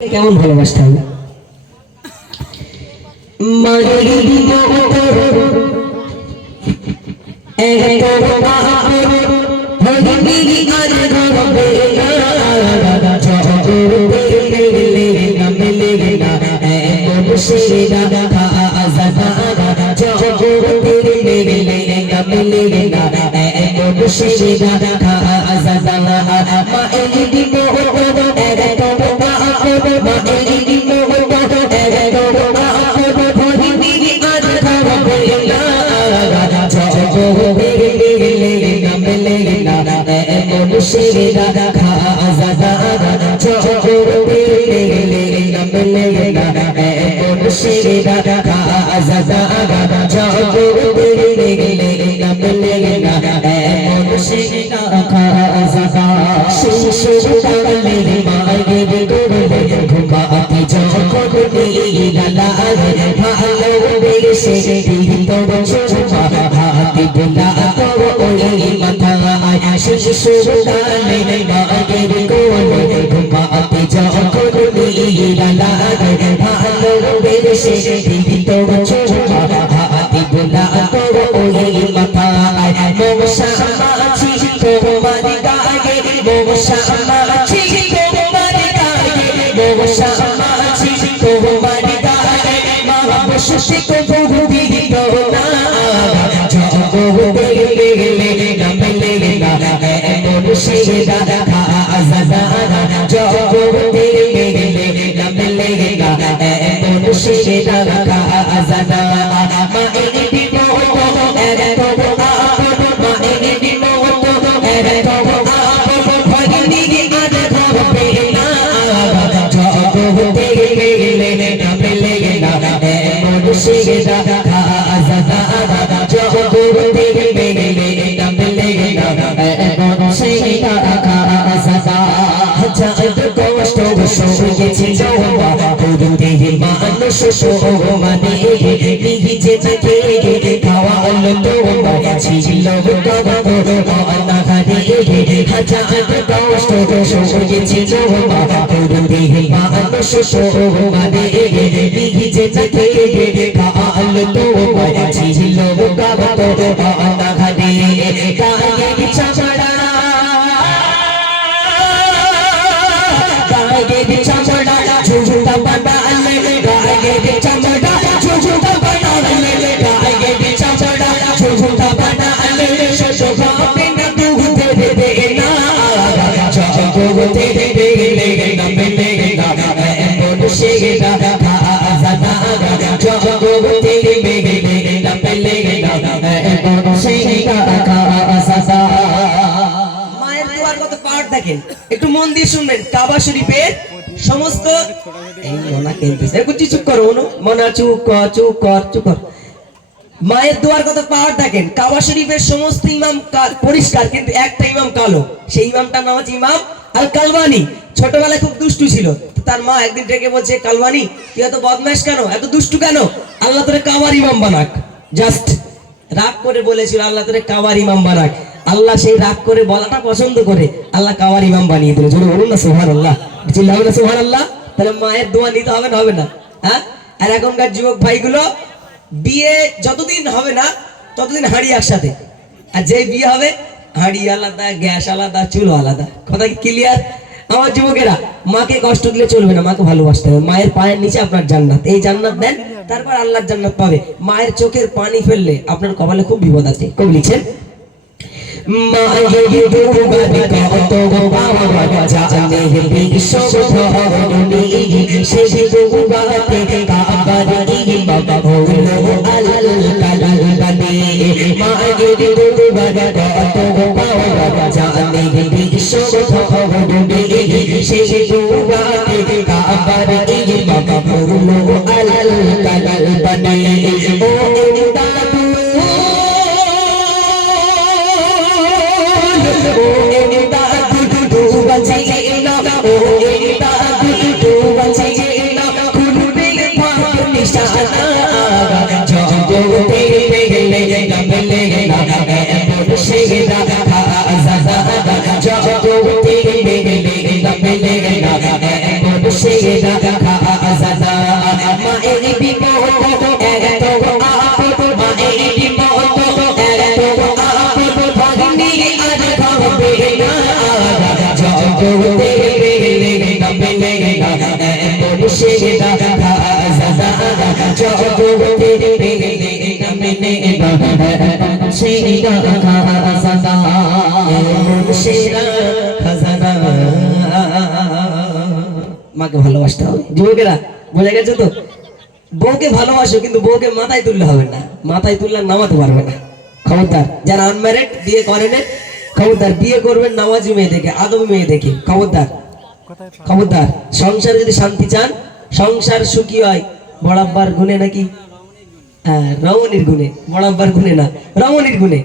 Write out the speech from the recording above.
কেমন ভালোবাসতে হবে একটু মন দিয়ে শুনবেন। কাবা শরীফের সমস্ত চুপ করো মনা, চুপ কর। মায়ের দোয়ার কত পাওয়ার দেখেন। কাবা শরীফের সমস্ত ইমাম পরিষ্কার, কিন্তু একটা ইমাম কালো। সেই ইমামটার নাম হচ্ছে ইমাম আল কালবানি। ছোটবেলায় খুব দুষ্টু ছিল। তার মা একদিন ডেকে বলছে, কালবানি তুই এত বদমাশ কেন, এত দুষ্টু কেন? আল্লাহ তোরে কাবার ইমাম বানাক। জাস্ট রাগ করে বলেছিল, আল্লাহ তোরে কাবার ইমাম বানাক। আল্লাহ সেই রাগ করে বলাটা পছন্দ করে আল্লাহ কাবার ইমাম বানিয়ে দিল। জোরে বলুন না সুবহানাল্লাহ, চিল্লাবেন না সুবহানাল্লাহ। তাহলে মায়ের দোয়া নিতে হবে না, হবে না? হ্যাঁ। আর এখনকার যুবক ভাইগুলো বিয়ে যতদিন হবে না ততদিন হাঁড়ি একসাথে, আর যেই বিয়ে হবে হাঁড়ি আলাদা, গ্যাস আলাদা, চুলো আলাদা। কথা কি ক্লিয়ার? আমার যুবকেরা, মাকে কষ্ট দিলে চলবে না, মাকে ভালোবাসতে হবে। মায়ের পায়ের নিচে আপনার জান্নাত, এই জান্নাত দেন, তারপর আল্লাহর জান্নাত পাবে। মায়ের চোখের পানি ফেললে আপনার কপালে খুব বিপদ আছে। কবি লিখছেন, খাজানা মায়ের বিপদ এত আপদ মায়ের বিপদ এত আপদ ভাগ্নি আর হবে না জগতে পেলে না এমন সেরা খাজানা জগতে পেলে না এমন সেরা খাজানা এমন সেরা খাজানা। মাকে ভালোবাসতে হবে যুবকেরা, বোঝা গেছে তো? বউকে ভালোবাসো কিন্তু বউকে মাথায় তুললে হবে না, মাথায় তুললে নামাতে পারবে না। খবরদার যারা আনম্যারিড বিয়ে করেন, খবরদার বিয়ে করবেন নামাজি মেয়ে দেখে, আদমি মেয়ে দেখে। খবরদার খবরদার, সংসার যদি শান্তি চান, সংসার সুখী হয় বড়াব্বার গুণে নাকি রমণীর গুণে, বড়াব্বার গুণে না রমণীর গুণে।